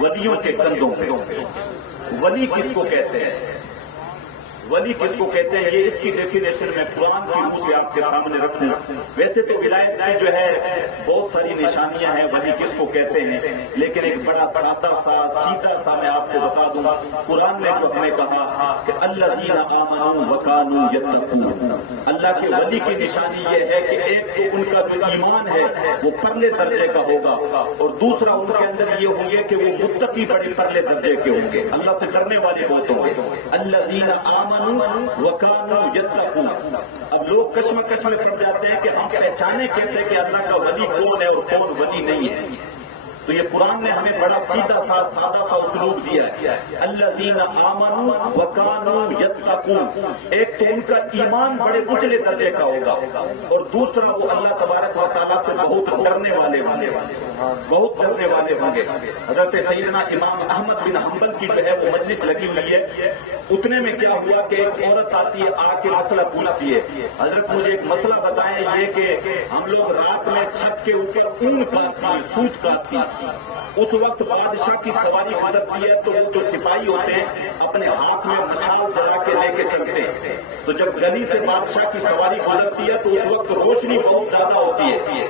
ولیوں کے کندھوں پہ۔ ولی کس کو کہتے ہیں؟ ولی کس کو کہتے ہیں یہ اس کی ڈیفینیشن میں قرآن کی روح سے آپ کے سامنے رکھوں۔ ویسے تو ولایت کی جو ہے بہت ساری نشانیاں ہیں ولی کس کو کہتے ہیں، لیکن ایک بڑا سادہ سا سیدھا سا میں آپ کو بتا دوں۔ قرآن نے جو ہمیں کہا کہ الذین آمنوا وکانوا یتقون، اللہ کے ولی کی نشانی یہ ہے کہ ایک تو ان کا جو ایمان ہے وہ پرلے درجے کا ہوگا، اور دوسرا ان کے اندر یہ ہوگا کہ وہ متقی بڑے پرلے درجے کے ہوں گے، اللہ سے ڈرنے والے بہت ہوں گے۔ الذین آمنوا وکانوا یتقون۔ اب لوگ کشمکش میں پڑ جاتے ہیں کہ ہم پہچانے کیسے کہ اللہ کا ولی کون ہے اور کون ولی نہیں ہے۔ تو یہ قرآن نے ہمیں بڑا سیدھا سا سادہ سا اسلوب دیا ہے، الذین آمنوا وکانوا یتقون۔ ایک تو ان کا ایمان بڑے اونچے درجے کا ہوگا، اور دوسرا وہ اللہ تبارک و تعالیٰ سے بہت ڈرنے والے ہوں گے، بہت ڈرنے والے ہوں گے۔ حضرت سیدنا امام احمد بن حنبل کی جو ہے وہ مجلس لگی ہوئی ہے، اتنے میں کیا ہوا کہ ایک عورت آتی ہے، آ کے مسئلہ پوچھتی ہے، حضرت مجھے ایک مسئلہ بتائیں، یہ کہ ہم لوگ رات میں چھت کے اوپر اون کاٹتی، سوت کاٹتی، اس وقت بادشاہ کی سواری گزرتی ہے تو وہ جو سپاہی ہوتے ہیں اپنے ہاتھ میں مشال جلا کے لے کے چلتے ہیں، تو جب گلی سے بادشاہ کی سواری گزرتی ہے تو اس وقت روشنی بہت زیادہ ہوتی ہے،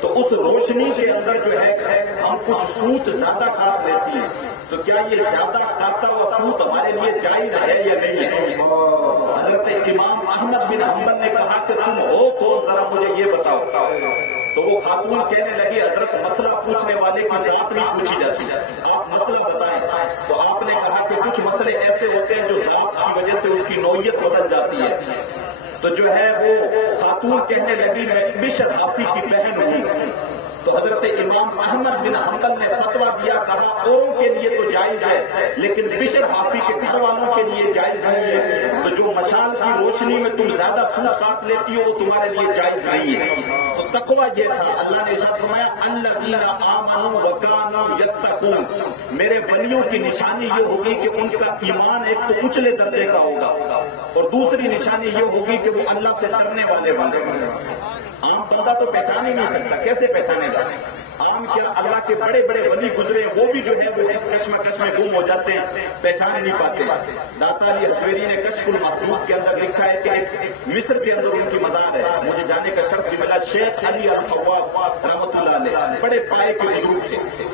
تو اس روشنی کے اندر جو ہے ہم کچھ سوت زیادہ کاٹ لیتی ہیں، تو کیا یہ زیادہ کاٹا ہوا سوت ہمارے لیے جائز ہے یا نہیں ہے؟ حضرت امام احمد بن حنبل نے کہا کہ تم ہو کون، ذرا مجھے یہ بتاؤ۔ تو وہ خاتون کہنے لگی حضرت مسئلہ پوچھنے والے کی ذات نہیں پوچھی جاتی، آپ مسئلہ بتائیں۔ تو آپ نے کہا کہ کچھ مسئلے ایسے ہوتے ہیں جو ذات کی وجہ سے اس کی نوعیت بدل جاتی ہے، تو جو ہے وہ خاتون کہنے لگی میں بشر حافی کی بہن ہوں۔ تو حضرت امام احمد بن حنبل نے فتویٰ دیا، کہا اوروں کے لیے تو جائز ہے لیکن بشر حافی کے گھر والوں کے لیے جائز نہیں ہے، تو جو مشال کی روشنی میں تم زیادہ سوت کاٹ لیتی ہو وہ تمہارے لیے جائز نہیں ہے۔ تو تقویٰ یہ تھا، اللہ نے ارشاد فرمایا الذین آمنوا وکانوا یتقون، میرے ولیوں کی نشانی یہ ہوگی کہ ان کا ایمان ایک تو اونچے درجے کا ہوگا، اور دوسری نشانی یہ ہوگی کہ وہ اللہ سے ڈرنے والے ہوں گے۔ عام بندہ تو پہچان ہی نہیں سکتا، کیسے پہچانے گا؟ عام کیا اللہ کے بڑے بڑے ولی گزرے وہ بھی جو ہے وہ اس کشمکش میں گم ہو جاتے ہیں، پہچان نہیں پاتے۔ داتا علی حجویری نے کشف المحدود کے اندر لکھا ہے کہ ایک مصر کے اندر ان کی مزار ہے، مجھے جانے کا شرف بھی ملا، شیخ علی الخواص رحمۃ اللہ علیہ، بڑے پائے کے بزرگ تھے۔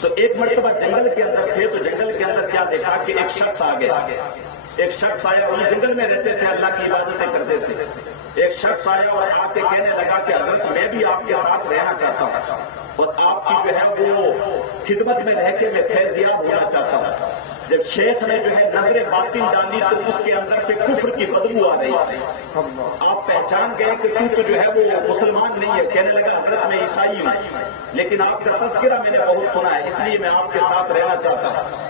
تو ایک مرتبہ جنگل کے اندر تھے، تو جنگل کے اندر کیا دیکھا کہ ایک شخص آ گیا، ایک شخص آیا، وہ جنگل میں رہتے تھے، اللہ کی عبادتیں کرتے تھے۔ ایک شخص آیا اور آ کے کہنے لگا کہ حضرت میں بھی آپ کے ساتھ رہنا چاہتا ہوں اور آپ کی جو ہے وہ خدمت میں رہ کے میں فیضیاب ہونا چاہتا ہوں۔ جب شیخ نے جو ہے نظر باطن ڈالی تو اس کے اندر سے کفر کی بدبو آ رہی، آپ پہچان گئے کہ تو جو ہے وہ مسلمان نہیں ہے۔ کہنے لگا حضرت میں عیسائی ہوں لیکن آپ کا تذکرہ میں نے بہت سنا ہے، اس لیے میں آپ کے ساتھ رہنا چاہتا ہوں،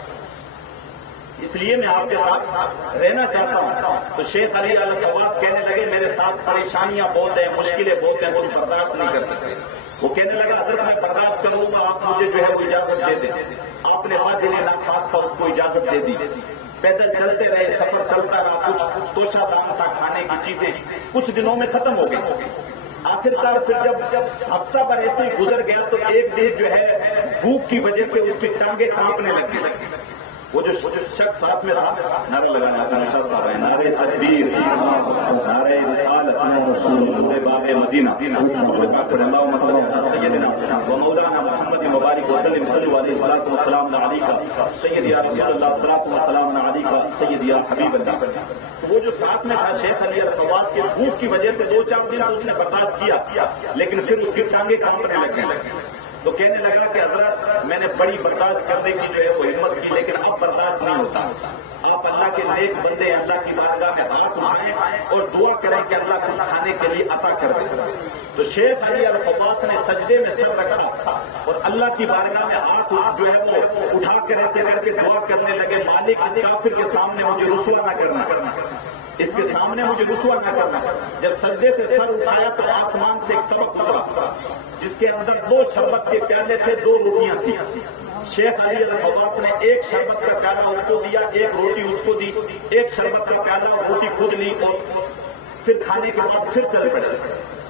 اس لیے میں آپ کے ساتھ رہنا چاہتا ہوں۔ تو شیخ علی الخواص کہنے لگے میرے ساتھ پریشانیاں بہت ہیں، مشکلیں بہت ہیں، مجھے برداشت نہیں کر سکتے۔ وہ کہنے لگا حضرت میں برداشت کروں گا، آپ مجھے جو ہے وہ اجازت دے دیں۔ آپ نے دل ناخواست تھا اس کو اجازت دے دی، پیدل چلتے رہے، سفر چلتا رہا، کچھ توشہ دان تھا، کھانے کی چیزیں کچھ دنوں میں ختم ہو گئی۔ آخرکار پھر جب ہفتہ بھر ایسے ہی گزر گیا تو ایک دن جو ہے بھوک کی وجہ سے اس کی ٹانگیں کانپنے لگی۔ وہ جو شخص ساتھ میں رہا نعرہ لگانا تھا، نعرہ تکبیر، نعرہ رسالت، نور باب مدینہ، اللہم صلی علی سیدنا و مولانا محمد مبارک وسلم، صلی علیہ الصلوۃ والسلام علیک سید یا رسول اللہ، الصلوۃ والسلام علیک سید یا حبیب اللہ۔ وہ جو ساتھ میں تھا شیخ علی الخواص کے بھوک کی وجہ سے 2-4 دن اس نے برداشت کیا، لیکن پھر اس کی ٹانگیں کانپنے لگی۔ تو کہنے لگا کہ حضرت میں نے بڑی برداشت کرنے کی جو ہے وہ ہمت کی لیکن اب برداشت نہیں ہوتا۔ آپ اللہ کے نیک بندے، اللہ کی بارگاہ میں ہاتھ اٹھائیں اور دعا کریں کہ اللہ کچھ کھانے کے لیے عطا کر دے۔ تو شیخ علی الخواص نے سجدے میں سر رکھا اور اللہ کی بارگاہ میں ہاتھ جو ہے وہ اٹھا کر ایسے کر کے دعا کرنے لگے، مالک اس کافر کے سامنے مجھے رسوا نہ کرنا، اس کے سامنے مجھے رسوا نہ کرنا۔ جب سجدے سے سر اٹھایا تو آسمان سے ایک طبق اترا جس کے اندر 2 شربت کے پیالے تھے، 2 روٹیاں تھیں۔ شیخ علی الخواص نے ایک شربت کا پیالہ اس کو دیا، ایک روٹی اس کو دی، ایک شربت کا پیالہ اور روٹی خود لی، اور پھر کھانے کے بعد پھر چل پڑے۔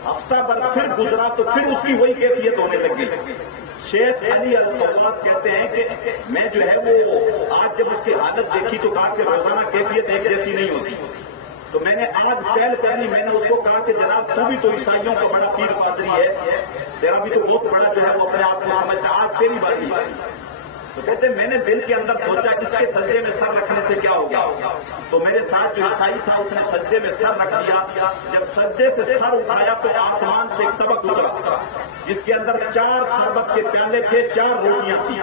ہفتہ بھر پھر گزرا تو پھر اس کی وہی کیفیت ہونے لگ گئی۔ شیخ علی الخواص کہتے ہیں کہ میں جو ہے وہ آج جب اس کی حالت دیکھی تو کہا کہ روزانہ کیفیت ایک جیسی نہیں ہوتی، تو میں نے آج پہل کرنی، میں نے اس کو کہا کہ جناب تو بھی تو عیسائیوں کا بڑا پیر پادری ہے، تیرا بھی تو بہت بڑا جو ہے وہ اپنے آپ کو سمجھتا، آج تیری باری ہے۔ تو کہتے ہیں میں نے دل کے اندر سوچا اس کے سجدے میں سر رکھنے سے کیا ہوگا، تو میرے ساتھ جو عیسائی تھا اس نے سجدے میں سر رکھ دیا، جب سجدے سے سر اٹھایا تو آسمان سے ایک طبق اترا جس کے اندر 4 شربت کے پیالے تھے، 4 روٹیاں تھیں،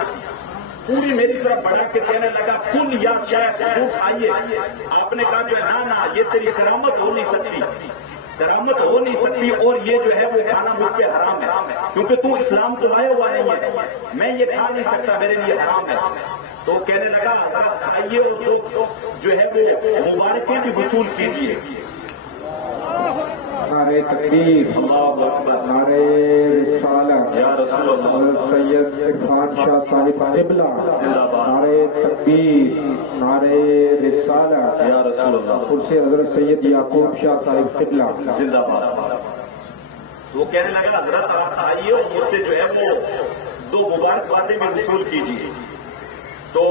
پوری میری طرف بڑھا کے کہنے لگا کل یا شاید حضور کھائیے۔ آپ نے کہا جو ہے نا یہ تیری کرامت ہو نہیں سکتی، کرامت ہو نہیں سکتی، اور یہ جو ہے وہ کھانا مجھ پہ حرام ہے، کیونکہ تو اسلام تو لایا ہوا نہیں ہے، میں یہ کھا نہیں سکتا، میرے لیے حرام ہے۔ تو کہنے لگا حضرت کھائیے اور جو ہے وہ مبارکیں بھی وصول کیجیے۔ نعرہ تکبیر، نعرہ رسالت، یا رسول اللہ، سید عرفان شاہ صاحب قبلہ، نعرہ تکبیر، نعرہ رسالت، یا رسول اللہ، سے حضرت سید یعقوب شاہ صاحب قبلہ زندہ باد۔ وہ کہنے لگا حضرت آپ کھائیے اور مجھ سے جو ہے وہ 2 مبارکبادیں بھی وصول کیجیے۔ تو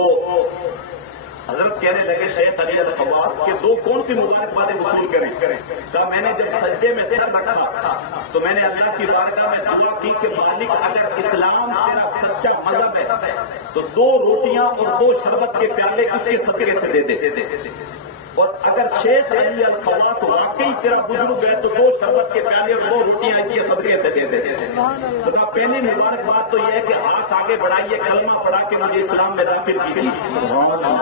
حضرت کہنے لگے شیخ علی الخواص کہ 2 کون سی مبارکبادیں وصول کریں؟ کہا میں نے جب سجدے میں سر رکھا تو میں نے اللہ کی بارگاہ میں دعا کی کہ مالک اگر اسلام تیرا سچا مذہب ہے تو 2 روٹیاں اور 2 شربت کے پیالے اس کے صدقے سے دے دے، اور اگر شیخ علی الخواص واقعی تیرا بزرگ ہے تو 2 شربت کے پیالے اور 2 روٹیاں اس کے صدقے سے دے دے۔ تو کہا پہلی مبارکباد تو یہ ہے کہ ہاتھ آگے بڑھائیے، کلمہ پڑھا کے مجھے اسلام میں داخل کیجیے،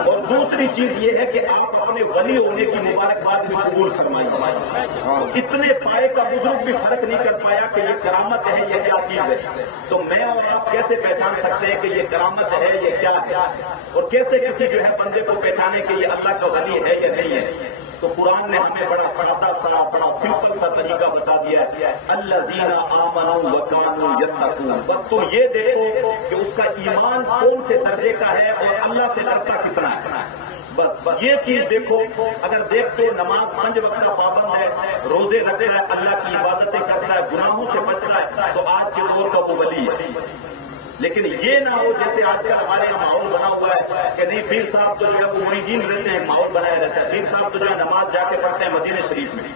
اور دوسری چیز یہ ہے کہ آپ اپنے ولی ہونے کی مبارکباد بھی قبول فرمائیے۔ اتنے پائے کا بزرگ بھی فرق نہیں کر پایا کہ یہ کرامت ہے یہ کیا چیز ہے، تو میں اور آپ کیسے پہچان سکتے ہیں کہ یہ کرامت ہے یہ کیا ہے، اور کیسے کسی جو ہے بندے کو پہچانے کہ یہ اللہ کا ولی ہے یا نہیں ہے؟ تو قرآن نے ہمیں بڑا سادہ سا بڑا سمپل سا طریقہ بتا دیا ہے، الذین آمنوا وکانوا یتقون۔ بس تو یہ دیکھو کہ اس کا ایمان کون سے درجے کا ہے اور اللہ سے ڈرتا کتنا ہے، بس یہ چیز دیکھو۔ اگر دیکھتے نماز 5 وقت کا پابند ہے، روزے رکھتا ہے، اللہ کی عبادتیں کرتا ہے، گناہوں سے بچ رہا ہے، تو آج کے دور کا وہ ولی ہے۔ لیکن یہ نہ ہو جیسے آج کل ہمارے یہاں ماحول بنا ہوا ہے کہ نہیں پیر صاحب تو جو ہے وہ مریدین رہتے ہیں، ماحول بنایا رہتا ہے، پیر صاحب تو جو ہے نماز جا کے پڑھتے ہیں مدینہ شریف میں،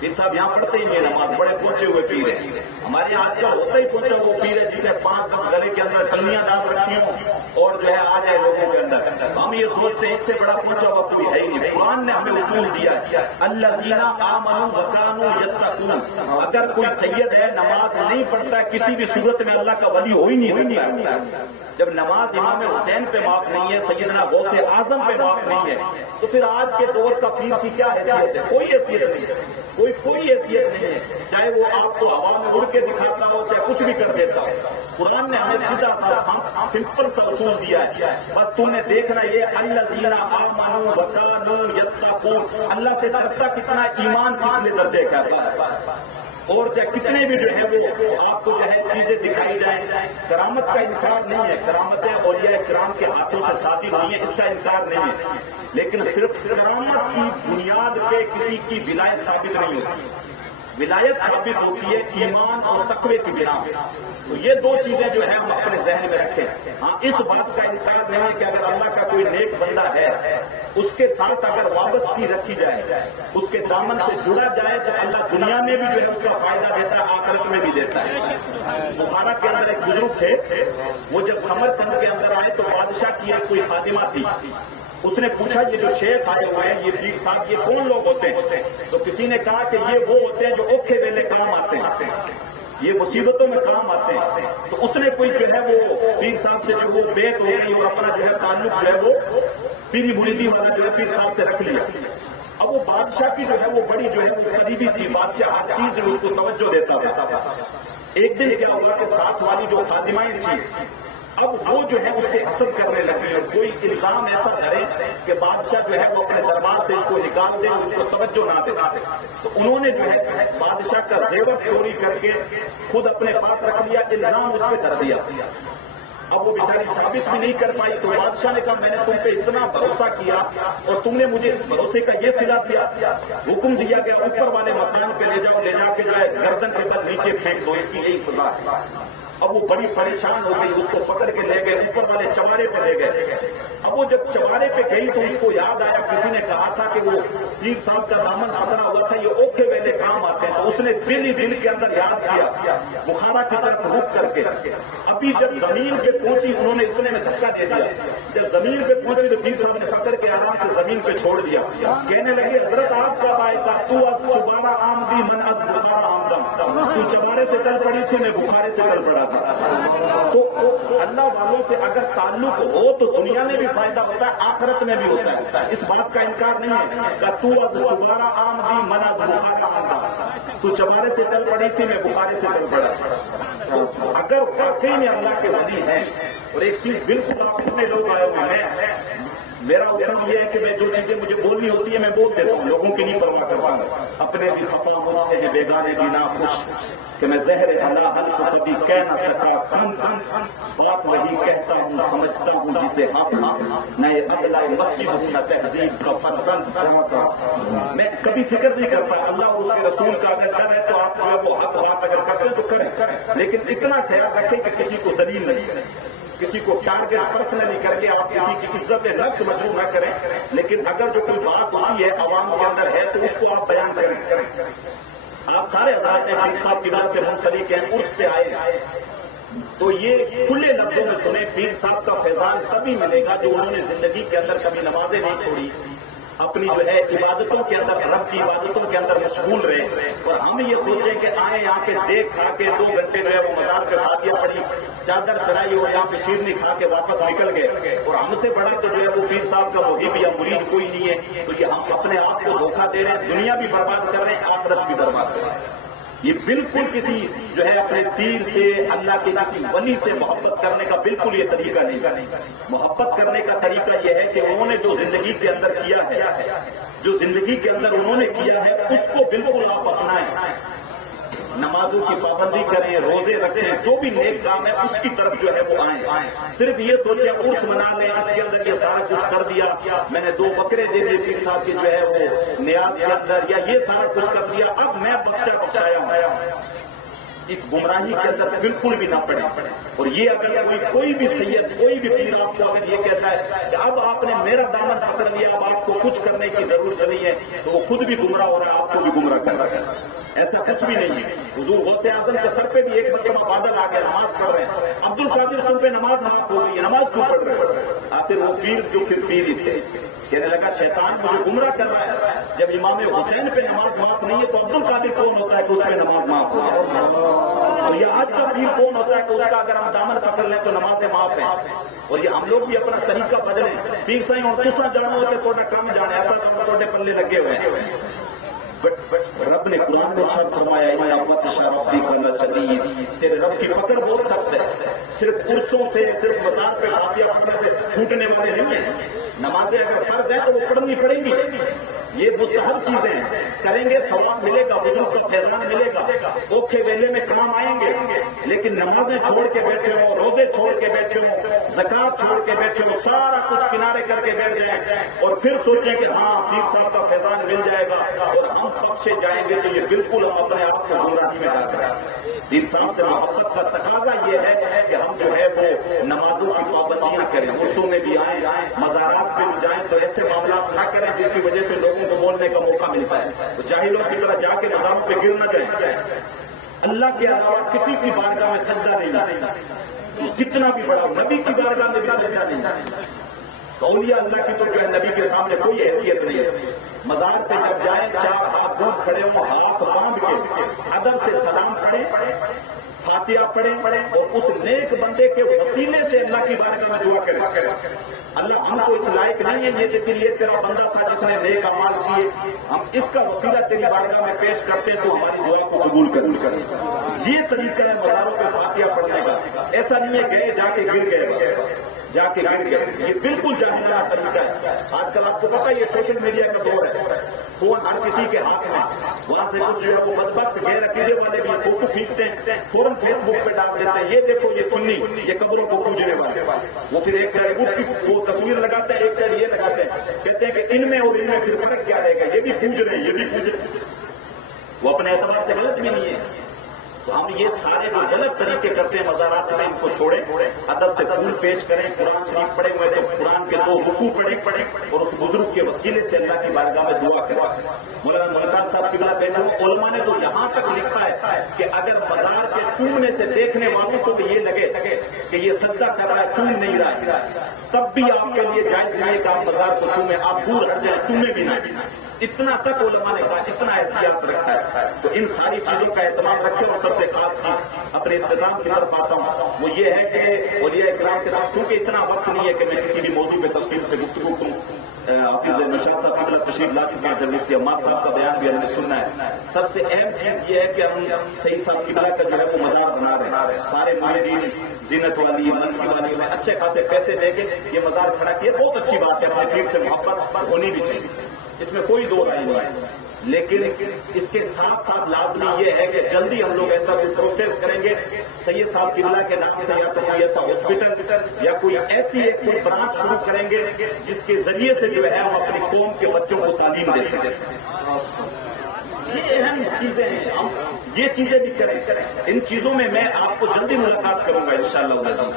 پیر صاحب یہاں پڑھتے ہی نہیں نماز، بڑے پہنچے ہوئے پیر ہیں۔ ہمارے یہاں آج کل ہوتا ہی پہنچا وہ پیر ہے جسے 5-10 گلے کے اندر کلیاں ڈال رکھی ہوں اور جو ہے آ جائے لوگوں کے اندر، ہم یہ سوچتے ہیں اس سے بڑا پہنچا ہوا کوئی ہے ہی نہیں۔ قرآن نے ہمیں اصول دیا ہے الذین آمنوا وکانوا یتقون۔ اگر کوئی سید ہے نماز نہیں پڑھتا ہے کسی بھی صورت میں اللہ کا ولی ہو ہی نہیں سکتا۔ جب نماز امام حسین پہ معاف نہیں ہے، سیدنا غوث اعظم پہ معاف نہیں ہے، تو پھر آج کے دور کا پیر کی کیا حیثیت ہے؟ کوئی حیثیت نہیں ہے، کوئی حیثیت نہیں ہے، چاہے وہ آپ کو ہوا میں اڑ کے دکھاتا ہو چاہے کچھ بھی کر دیتا ہو۔ قرآن نے ہمیں سیدھا سا سمپل سا اصول دیا ہے، بس تم نے دیکھنا یہ الذین آمنوا وکانوا یتقون، اللہ سے ڈرتا کتنا، ایمان کتنے درجے کا ہے، اور چاہے کتنے بھی جو ہے وہ آپ کو جو ہے چیزیں دکھائی جائیں، کرامت کا انکار نہیں ہے، کرامتیں اولیاء کرام کے ہاتھوں سے صادر ہوئی ہیں، اس کا انکار نہیں ہے، لیکن صرف کرامت کی بنیاد پہ کسی کی ولایت ثابت نہیں ہوتی، ولایت ثابت ہوتی ہے ایمان اور تقوی کی بنا پہ۔ تو یہ 2 چیزیں جو ہیں ہم اپنے ذہن میں رکھیں۔ ہاں اس بات کا انکار نہیں ہے کہ اگر اللہ کا کوئی نیک بندہ ہے اس کے ساتھ اگر وابستگی رکھی جائے، اس کے دامن سے جڑا جائے تو اللہ دنیا میں بھی جو ہے اس کا فائدہ دیتا ہے، آخرت میں بھی دیتا ہے۔ بخارا کے اندر ایک بزرگ تھے، وہ جب سمرقند کے اندر آئے تو بادشاہ کی ایک کوئی خادمہ تھی، اس نے پوچھا یہ جو شیخ آئے ہوئے ہیں یہ پیر صاحب یہ کون لوگ ہوتے ہیں؟ تو کسی نے کہا کہ یہ وہ ہوتے ہیں جو اوکھے ویلے کام آتے ہیں، یہ مصیبتوں میں کام آتے ہیں۔ تو اس نے کوئی جو ہے وہ پیر صاحب سے جو وہ بیعت ہو گئی اور اپنا جو ہے تعلق جو ہے وہ پیری مریدی والا جو ہے پیر صاحب سے رکھ لیا۔ اب وہ بادشاہ کی جو ہے وہ بڑی جو ہے وہ قریبی تھی، بادشاہ ہر چیز میں اس کو توجہ دیتا تھا۔ ایک دن کیا ہوا کہ ساتھ والی جو خادمائیں تھیں اب وہ جو ہے اس سے حسد کرنے لگی اور کوئی الزام ایسا دھرے کہ بادشاہ جو ہے وہ اپنے دربار سے اس کو نکال دے اور اس کو توجہ نہ دے۔ تو انہوں نے جو ہے بادشاہ کا زیور چوری کر کے خود اپنے پاس رکھ لیا، الزام اس پہ دھر دیا۔ اب وہ بیچاری ثابت بھی نہیں کر پائی تو بادشاہ نے کہا میں نے تم پہ اتنا بھروسہ کیا اور تم نے مجھے اس بھروسے کا یہ صلہ دیا، حکم دیا گیا اوپر والے مکان پہ لے جاؤ، لے جا کے جو ہے گردن کے بل نیچے پھینک دو، اس کی یہی سزا ہے۔ اب وہ بڑی پریشان ہو گئی، اس کو پکڑ کے لے گئے اوپر والے چوارے پہ لے گئے۔ اب وہ جب چوارے پہ گئی تو اس کو یاد آیا کسی نے کہا تھا کہ وہ پیر صاحب کا دامن پکڑا ہوا تھا، یہ اوکھے ویلے کام آتے ہیں، تو اس نے دل ہی دل کے اندر یاد کیا بخارا کی طرف رک کر کے۔ ابھی جب زمین پہ پہنچی انہوں نے اتنے میں دھکا دے دیا، جب زمین پہ پہنچی تو پیر صاحب نے پکڑ کے آرام سے زمین پہ چھوڑ دیا، کہنے لگے حضرت آپ کب آئے گا؟ تو اب چبارہ آمدی من از بخارا آمدم، تو چبارے سے چل پڑی تھی، میں بخارے سے چل پڑا تھا۔ تو اللہ والوں سے اگر تعلق ہو تو دنیا میں بھی فائدہ ہوتا ہے، آخرت میں بھی ہوتا ہے، اس بات کا انکار نہیں ہے کہ تو اب چبارہ آمدی من از بخارا آمدم، تو چبارے سے چل پڑی تھی، میں بخارے سے چل پڑا۔ اگر واقعی میں اللہ کے ولی ہیں، اور ایک چیز بالکل آپ اتنے لوگ آئے ہوئے ہیں، میرا اصل یہ ہے کہ میں جو چیزیں مجھے بولنی ہوتی ہے میں بول دیتا ہوں، لوگوں کی نہیں پرواہ کرتا ہوں، اپنے بھی خفا مجھ سے ہے بیگانے بھی ناخوش، کہ میں زہر حلا حل کو کبھی کہہ نہ سکا کم بات وہی کہتا ہوں سمجھتا ہوں جسے حق نہ یہ اگلا مسجد نہ تہذیب کا فرزند۔ میں کبھی فکر نہیں کرتا اللہ اور اس کے رسول کا اگر ڈر ہے تو آپ جو ہے وہ حق بات اگر کرتے ہیں تو کریں، لیکن اتنا خیال رکھیں کہ کسی کو ذلیل نہیں کریں، کسی کو ٹارگیٹ پرسنلی کر کے آپ کسی کی عزت نفس مجروح نہ کریں، لیکن اگر جو کوئی بات ہوتی ہے عوام کے اندر ہے تو اس کو آپ بیان کریں۔ آپ سارے حضرات پیر صاحب کی بات سے منسلک ہیں، عرس پہ آئے تو یہ کھلے لفظوں میں سنیں، پیر صاحب کا فیضان تبھی ملے گا جو انہوں نے زندگی کے اندر کبھی نمازیں نہیں چھوڑی، اپنی جو ہے عبادتوں کے اندر، رب کی عبادتوں کے اندر مشغول رہے، اور ہم یہ سوچیں کہ آئے یہاں پہ دیکھ کھا کے 2 گھنٹے جو ہے وہ مزار پہ ہاتھیاں پڑی، چادر چڑھائی اور یہاں پہ شیرنی کھا کے واپس نکل گئے، اور ہم سے بڑا تو جو ہے وہ پیر صاحب کا مرید یا مرید کوئی نہیں ہے، تو یہ ہم اپنے آپ کو دھوکہ دے رہے ہیں، دنیا بھی برباد کر رہے ہیں، آخرت بھی برباد کر رہے ہیں۔ یہ بالکل کسی جو ہے اپنے پیر سے، اللہ کے کسی ولی سے محبت کرنے کا بالکل یہ طریقہ نہیں۔ محبت کرنے کا طریقہ یہ ہے کہ انہوں نے جو زندگی کے اندر کیا ہے، جو زندگی کے اندر انہوں نے کیا ہے اس کو بالکل آپ اپنائیں، نمازوں کی پابندی کریں، روزے رکھیں، جو بھی نیک کام ہے اس کی طرف جو ہے وہ آئیں۔ صرف یہ سوچیں عرس منا لیں، اس کے اندر یہ سارا کچھ کر دیا، میں نے 2 بکرے دے دیے پیر صاحب کی جو ہے وہ نیاز کے اندر، یا یہ سارا کچھ کر دیا، اب میں بخشایا ہوں، اس گمراہی کے اندر بالکل بھی نہ پڑے۔ اور یہ اگر کوئی بھی سید، کوئی بھی پیر آپ کو اگر یہ کہتا ہے کہ اب آپ نے میرا دامن پکڑ لیا، اب آپ کو کچھ کرنے کی ضرورت نہیں ہے، تو وہ خود بھی گمراہ ہو رہا ہے، آپ کو بھی گمراہ کر رہا ہے۔ ایسا کچھ بھی نہیں ہے۔ حضور غوث اعظم کے سر پہ بھی ایک مرتبہ بادل آ گیا، نماز پڑھ رہے ہیں، عبد القادر تم پہ نماز معاف ہو گئی ہے، نماز کیوں پڑھ رہے ہیں؟ آخر وہ پیر جو پھر پیر ہی تھے، کہنے لگا شیطان مجھے گمراہ کر رہا ہے، جب امام حسین پہ نماز معاف نہیں ہے تو عبد القادر کون ہوتا ہے کہ اس پہ نماز معاف ہو؟ تو یہ آج کا پیر کون ہوتا ہے کہ اس کا اگر ہم دامن پکڑ لیں تو نمازیں معاف ہیں؟ اور یہ ہم لوگ بھی اپنا طریقہ بدلیں، پیر سائیں اور کس طرح جانو ہوتے تھوڑا کم جانے، ایسا تھوڑے پلے لگے ہوئے ہیں۔ رب نے قرآن میں شرط فرمایا تیرے رب کی پکڑ بہت سخت ہے، صرف عرصوں سے، صرف مزار پہ ہاتھیاں پکڑنے سے چھوٹنے والے نہیں ہیں۔ نمازیں اگر فرض ہیں تو وہ پڑھنی پڑیں گی، یہ مستحب چیزیں ہیں، کریں گے ثواب ملے گا، بزرگ کا فیضان ملے گا، اوکھے ویلے میں کام آئیں گے، لیکن نمازیں چھوڑ کے بیٹھے ہوں، روزے چھوڑ کے بیٹھے ہوں، زکات چھوڑ کے بیٹھے ہوں، سارا کچھ کنارے کر کے بیٹھ جائیں اور پھر سوچیں کہ ہاں پیر صاحب کا فیضان مل جائے گا اور ہم بخشے جائیں گے، تو یہ بالکل ہم اپنے آپ کو گمراہی میں ڈال رہے ہیں۔ انسان سے محبت کا تقاضا یہ ہے کہ ہم جو ہے وہ نمازوں کی پابندیاں کریں، عرصوں میں بھی آئیں، مزارات پہ بھی جائیں، تو ایسے معاملات نہ کریں جس کی وجہ سے لوگوں کو بولنے کا موقع ملتا ہے، تو جاہلوں کی طرح جا کے مزاروں پہ گر نہ جائیں۔ اللہ کے علاوہ کسی کی بارگاہ میں سجدہ نہیں، کتنا بھی بڑا نبی کی بارگاہ میں بھی سجدہ نہیں۔ اولیاء اللہ کی تو جو ہے نبی کے سامنے کوئی حیثیت نہیں ہے۔ مزار پہ جب جائیں 4 ہاتھ دور کھڑے ہوں، ہاتھ باندھ کے ادب سے سلام پڑھیں، فاتحہ پڑھیں اور اس نیک بندے کے وسیلے سے اللہ کی بارگاہ میں دعا کریں۔ اللہ ہم کو اس لائق نہیں ہے یہ تیرا بندہ تھا جس نے نیک اعمال کیے، ہم اس کا وسیلہ تیری بارگاہ میں پیش کرتے تو ہماری دعا کو قبول کریں۔ یہ طریقہ ہے مزاروں پہ فاتحہ پڑھنے کا، ایسا نہیں ہے گئے جا کے گر گئے، جا کے گر گئے، یہ بالکل جاہلانہ طریقہ ہے۔ آج کل آپ کو پتا ہے یہ سوشل میڈیا کا دور ہے، فون ہر کسی کے ہاتھ میں، وہاں سے کچھ جو ہے وہ بدبخت غیر عقیدے والے بھی فوٹو کھینچتے ہیں، فوراً فیس بک پہ ڈال دیتے ہیں، یہ دیکھو یہ سنی، یہ قبروں کو پوجنے والے، وہ پھر ایک سائڈ اس کی وہ تصویر لگاتے ہیں، ایک سائڈ یہ لگاتے ہیں، کہتے ہیں کہ ان میں اور ان میں پھر فرق کیا رہے گا، یہ بھی پوج رہے ہیں، یہ بھی پوج رہے ہیں۔ وہ اپنے اعتبار سے غلط بھی نہیں ہے، تو ہم یہ سارے جو غلط طریقے کرتے ہیں مزارات میں ان کو چھوڑیں، ادب سے پھول پیش کریں، قرآن شریف پڑھے ہوئے تو قرآن کے 2 رکوع پڑھیں اور اس بزرگ کے وسیلے سے اللہ کی بارگاہ میں دعا کریں۔ مولانا ملتان صاحب کی بات بیٹھے ہوئے علماء نے تو یہاں تک لکھا ہے کہ اگر مزار کے چومنے سے دیکھنے والوں کو بھی یہ لگے کہ یہ سجدہ کر رہا ہے، چوم نہیں رہا ہے، تب بھی آپ کے لیے جائز نہیں کہ آپ مزار کو چومیں، آپ دور ہٹ جائیں، چومے بھی نہ۔ اتنا تک علماء نے کہا، اتنا احتیاط رکھا ہے۔ تو ان ساری چیزوں کا اہتمام رکھیں، اور سب سے خاص چیز اپنے اختتام کی طرف آتا ہوں وہ یہ ہے کہ اولیاء کرام کے ساتھ، کیونکہ اتنا وقت نہیں ہے کہ میں کسی بھی موضوع پہ تفصیل سے گفتگو کروں۔ حافظ نشاط صاحب کی طرف تشریف لا چکے ہیں، جب مفتی عماد صاحب کا بیان بھی ہم نے سننا ہے۔ سب سے اہم چیز یہ ہے کہ ہم سید صاحب کی طرح کا جو ہے وہ مزار بنا رہے ہیں، سارے ماہرین زینت والی منفی والی میں اچھے خاصے پیسے دے کے یہ مزار کھڑا کیا، بہت اچھی بات ہے، اپنے دین سے محبت ہونی بھی چاہیے، اس میں کوئی دو رائے نہیں ہے۔ لیکن اس کے ساتھ ساتھ لازمی یہ ہے کہ جلدی ہم لوگ ایسا کوئی پروسیس کریں گے سید صاحب کی اللہ کے نام سے، یا تو کوئی ایسا ہاسپٹل یا کوئی ایسی ایک کوئی برانچ شروع کریں گے جس کے ذریعے سے جو ہے ہم اپنی قوم کے بچوں کو تعلیم دے سکیں۔ یہ اہم چیزیں ہیں، ہم یہ چیزیں بھی کریں۔ ان چیزوں میں میں آپ کو جلدی ملاقات کروں گا انشاءاللہ۔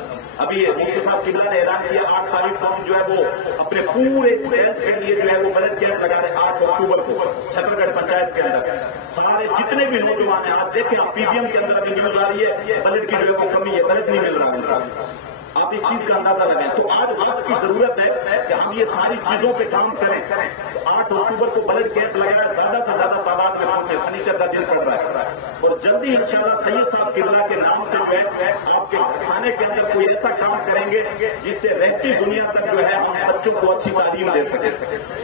ابھی مفتی صاحب کی نے اعلان کیا 8 تاریخ کو ہم جو ہے وہ اپنے پورے ہیلتھ کے لیے جو ہے وہ بلڈ کیمپ لگا رہے ہیں 8 اکتوبر کو چھتر گڑھ پنچایت کے اندر۔ سارے جتنے بھی نوجوان ہیں، آپ دیکھیں آپ پی بی ایم کے اندر ابھی نیوز آ رہی ہے بلڈ کی جو ہے وہ کمی ہے، بلڈ نہیں مل رہا، آپ اس چیز کا اندازہ لگائیں۔ تو آج وقت کی ضرورت ہے کہ ہم یہ ساری چیزوں پہ کام کریں۔ 8 اکتوبر کو بلڈ کیمپ لگایا، زیادہ سے زیادہ تعداد میں پہنچے، سنیچر کا دن پڑ رہا ہے، اور جلدی انشاءاللہ سید صاحب کی اللہ کے نام سے جو ہے آپ کے کھانے کے اندر کوئی ایسا کام کریں گے جس سے رہتی دنیا تک جو ہے ہم بچوں کو اچھی تعلیم دے سکیں،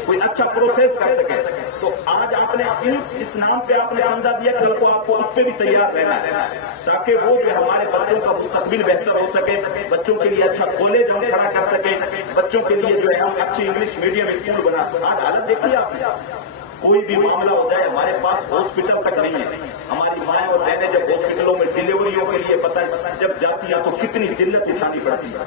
کوئی اچھا پروسیس کر سکیں۔ تو آج آپ نے اس نام پہ آپ نے چندہ دیا، کل کو آپ کو اس پہ بھی تیار رہنا ہے تاکہ وہ جو ہمارے بچوں کا مستقبل بہتر ہو سکے، بچوں کے لیے اچھا کالج ہم کھڑا کر سکیں، بچوں کے لیے جو ہے ہم اچھی انگلش میڈیم اسکول بنا۔ آج حالت دیکھیے آپ، کوئی بھی معاملہ ہو جائے ہمارے پاس ہاسپٹل تک نہیں ہے۔ ہماری مائیں اور بہنیں جب ہاسپٹلوں میں ڈیلیوریوں کے لیے پتہ جب جاتی ہیں تو کتنی ذلت اٹھانی پڑتی ہے۔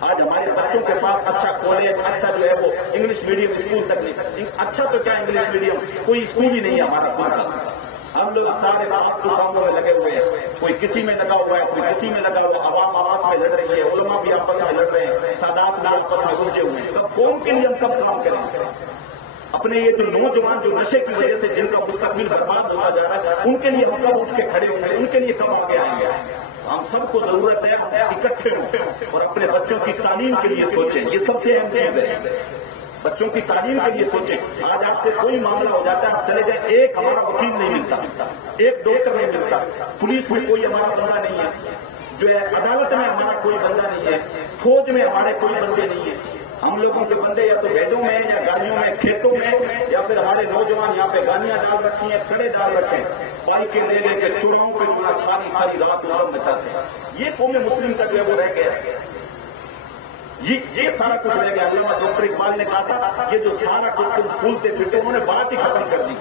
آج ہمارے بچوں کے پاس اچھا کالج، اچھا جو ہے وہ انگلش میڈیم اسکول تک نہیں، اچھا تو کیا انگلش میڈیم، کوئی اسکول ہی نہیں ہے ہمارا خود کا۔ ہم لوگ سارے فالتو کاموں میں لگے ہوئے ہیں، کوئی کسی میں لگا ہوا ہے، کوئی کسی میں لگا ہوا ہے، عوام آپس میں لڑ رہی ہے، علماء بھی آپس میں لڑ رہے ہیں، سادات بھی آپس میں الجھے ہوئے ہیں۔ تب قوم کے لیے ہم کب کام کریں گے؟ اپنے یہ جو نوجوان جو نشے کی وجہ سے جن کا مستقبل برباد ہوتا جا رہا ہے، ان کے لیے ہم کب اٹھ کے کھڑے ہوں گے؟ ان کے لیے کب آگے آئیں گے؟ ہم سب کو ضرورت ہے اکٹھے ہوں اور اپنے بچوں کی تعلیم کے لیے سوچیں، یہ سب سے اہم چیز ہے۔ بچوں کی تعلیم کے لیے سوچیں۔ آج آپ سے کوئی معاملہ ہو جاتا ہے، آپ چلے جائیں، ایک ہمارا وکیل نہیں ملتا، ایک ڈاکٹر نہیں ملتا، پولیس میں کوئی ہمارا بندہ نہیں ہے، جو ہے عدالت میں ہمارا کوئی بندہ نہیں ہے، فوج میں ہمارے کوئی بندے نہیں ہیں۔ ہم لوگوں کے بندے یا تو بیڈوں میں یا گاڑیوں میں، کھیتوں میں، یا پھر ہمارے نوجوان یہاں پہ گاڑیاں ڈال رکھی ہیں، کھڑے ڈال رکھے ہیں، بائکیں لے لے کے چڑاؤں پہ جو ہے ساری رات لڑم مچاتے ہیں۔ یہ قوم مسلم کا جو ہے وہ رہ گیا، یہ سارا کچھ رہ گیا۔ علامہ ڈاکٹر اقبال نے کہا تھا یہ جو سارا کچھ تم پھولتے پھرتے، انہوں نے بات ہی ختم کر دی۔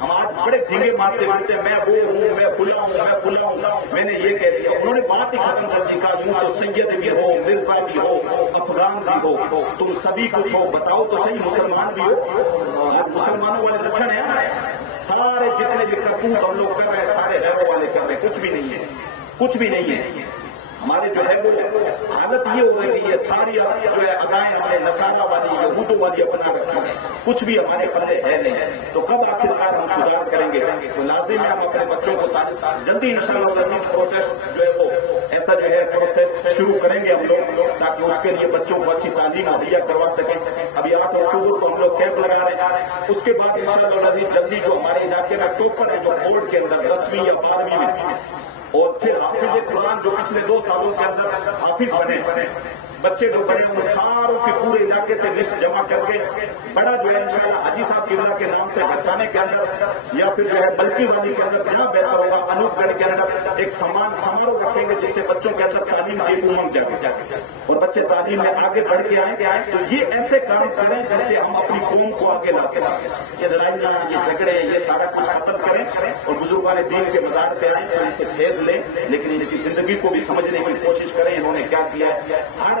ہم آج بڑے ڈھنگے مارتے پھرتے، میں وہ ہوں، میں پھلا ہوں، میں پھلا ہوں، میں نے یہ کہہ دیا، انہوں نے بات ہی ختم کر دی۔ کہا یوں تو سید بھی ہو، مرزا بھی ہو، افغان بھی ہو، تم سبھی کچھ ہو، بتاؤ تو صحیح مسلمان بھی ہو۔ مسلمانوں والے لچھن ہیں، سارے جتنے بھی کرتوت ہم لوگ کر رہے ہیں سارے غیروں والے کر رہے ہیں، کچھ بھی نہیں ہے، کچھ بھی نہیں ہے۔ ہمارے جو ہے وہ حالت یہ ہو رہی ہے، یہ ساری جو ہے ادائیں ہمارے نسالہ والی یہودوں والی اپنا رکھی ہیں، کچھ بھی ہمارے پلے ہے نہیں۔ تو کب آخرکار ہم سدھار کریں گے؟ تو لازم ہے ہم اپنے بچوں کو جلدی انشاءاللہ پروٹیسٹ جو ہے وہ ایسا جو ہے پروسیس شروع کریں گے ہم لوگ، تاکہ اس کے لیے بچوں کو اچھی تعلیم مہیا کروا سکیں۔ ابھی 8 اکتوبر کو ہم لوگ کیمپ لگا رہے ہیں، اس کے بعد انشاءاللہ جلدی جو ہمارے علاقے میں ٹوپر ہے جو بورڈ کے اندر 10ویں یا 12ویں میں، اور پھر حافظ قرآن جو پچھلے 2 سالوں کے اندر حافظ بنے بچے جو بڑے ان ساروں کے پورے علاقے سے لسٹ جمع کر کے بڑا جو ہے انشاءاللہ حاجی صاحب کی اللہ کے نام سے بچانے کے اندر یا پھر جو ہے بلکی والی کے اندر جہاں بہتر ہوگا انوپ گڑھ کے اندر ایک سماروہ رکھیں گے جس سے بچوں کے اندر تعلیم کی امنگ جاگے اور بچے تعلیم میں آگے بڑھ کے آئیں۔ تو یہ ایسے کام کریں جس سے ہم اپنی قوم کو آگے لا سکیں، یہ لڑائیاں، یہ جھگڑے، یہ سارا کچھ ختم کریں اور بزرگان دین کے مزار پہ آئیں تو ان سے فیض لیں، لیکن ان کی زندگی کو بھی سمجھنے کی کوشش کریں انہوں نے کیا کیا ہے۔ ہر